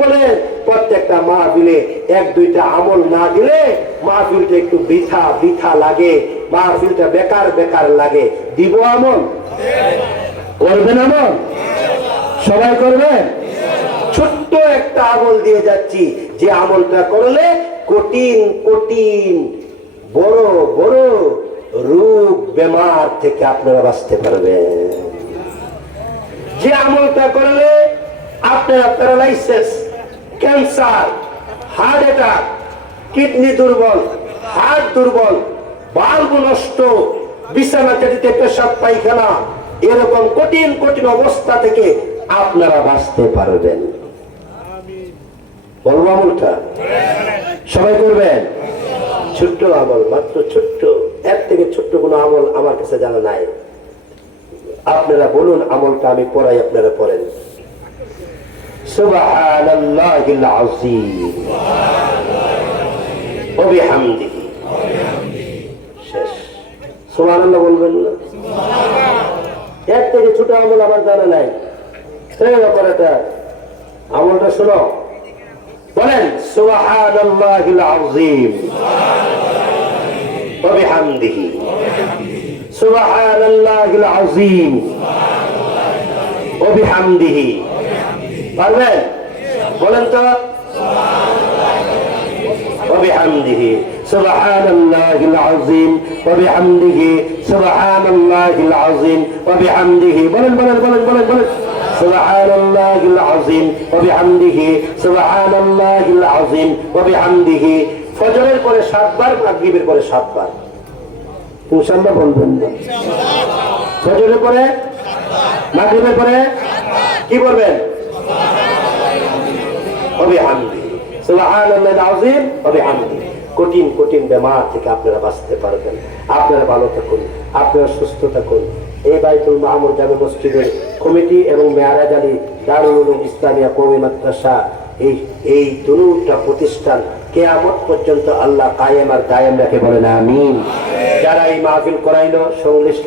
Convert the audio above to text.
বলেন প্রত্যেকটা মাহফিলে এক, দুইটা আমল না দিলে মাহফিলটা একটু বৃথা বৃথা লাগে। মাহফিলটা বেকার বেকার লাগে। দিব আমল? করবেন আমল? সবাই করবেন? ছোট্ট একটা আমল দিয়ে যাচ্ছি। যে আমলটা করলে কঠিন কঠিন, বড় বড় রোগ বেমার থেকে আপনারা বাঁচতে পারবেন। যে আমলটা করলে আপনারা paralysis cancer, heart attack, kidney দুর্বল, হার্ট দুর্বল, বাল্ব নষ্ট, বিছানা চাটিতে পেশাব, পায়খানা, এরকম কঠিন কঠিন অবস্থা থেকে আপনারা বাঁচতে পারবেন। বলব আমলটা? সবাই করবেন? ছোট্ট আমল, মাত্র ছোট্ট, এর থেকে ছোট্ট কোনো আমল আমার কাছে জানা নাই। আপনারা বলুন আমলটা আমি পড়াই, আপনারা পড়েন। সুবহানাল্লাহিল আযীম। ওয়া বিহামদিহি। শেষ। সুবহানাল্লাহ বলবেন না? এর থেকে ছোট আমল আমার জানা নাই। এই ব্যাপারটা আমলটা শোনো। বলেন, সুবহানাল্লাহিল আযীম। ওয়া বিহামদিহি। সুবহানাল্লাহিল আযীম। ওয়া বিহামদিহি। পারবেন বলেন তো وبحمده سبحان الله العظيم وبحمده سبحان الله العظيم وبحمده بلن بلن بلن بلن بلن سبحان الله العظيم وبحمده سبحان الله العظيم وبحمده ফজরের পরে সাতবার মাগরিবের পরে সাতবার ইনশাআল্লাহ বলবেন না ফজরের পরে মাগরিবের পরে কি বলবেন وبحمده سبحان الله العظيم وبحمده কঠিন কঠিন বেমার থেকে আপনারা বাঁচতে পারবেন আপনারা ভালো থাকুন আপনারা সুস্থ থাকুন এই বাইতুল মাহমুদ জামে মসজিদের কমিটি এবং মেয়ারাজ আলী দারুল উলুম ইসলামিয়া কৌমি মাদ্রাসা এই এই দুটা প্রতিষ্ঠান কেয়ামত পর্যন্ত আল্লাহ কায়েম আর দায়েম রাখে বলেন আমিন যারা এই মাহফিল করাইলো সংশ্লিষ্ট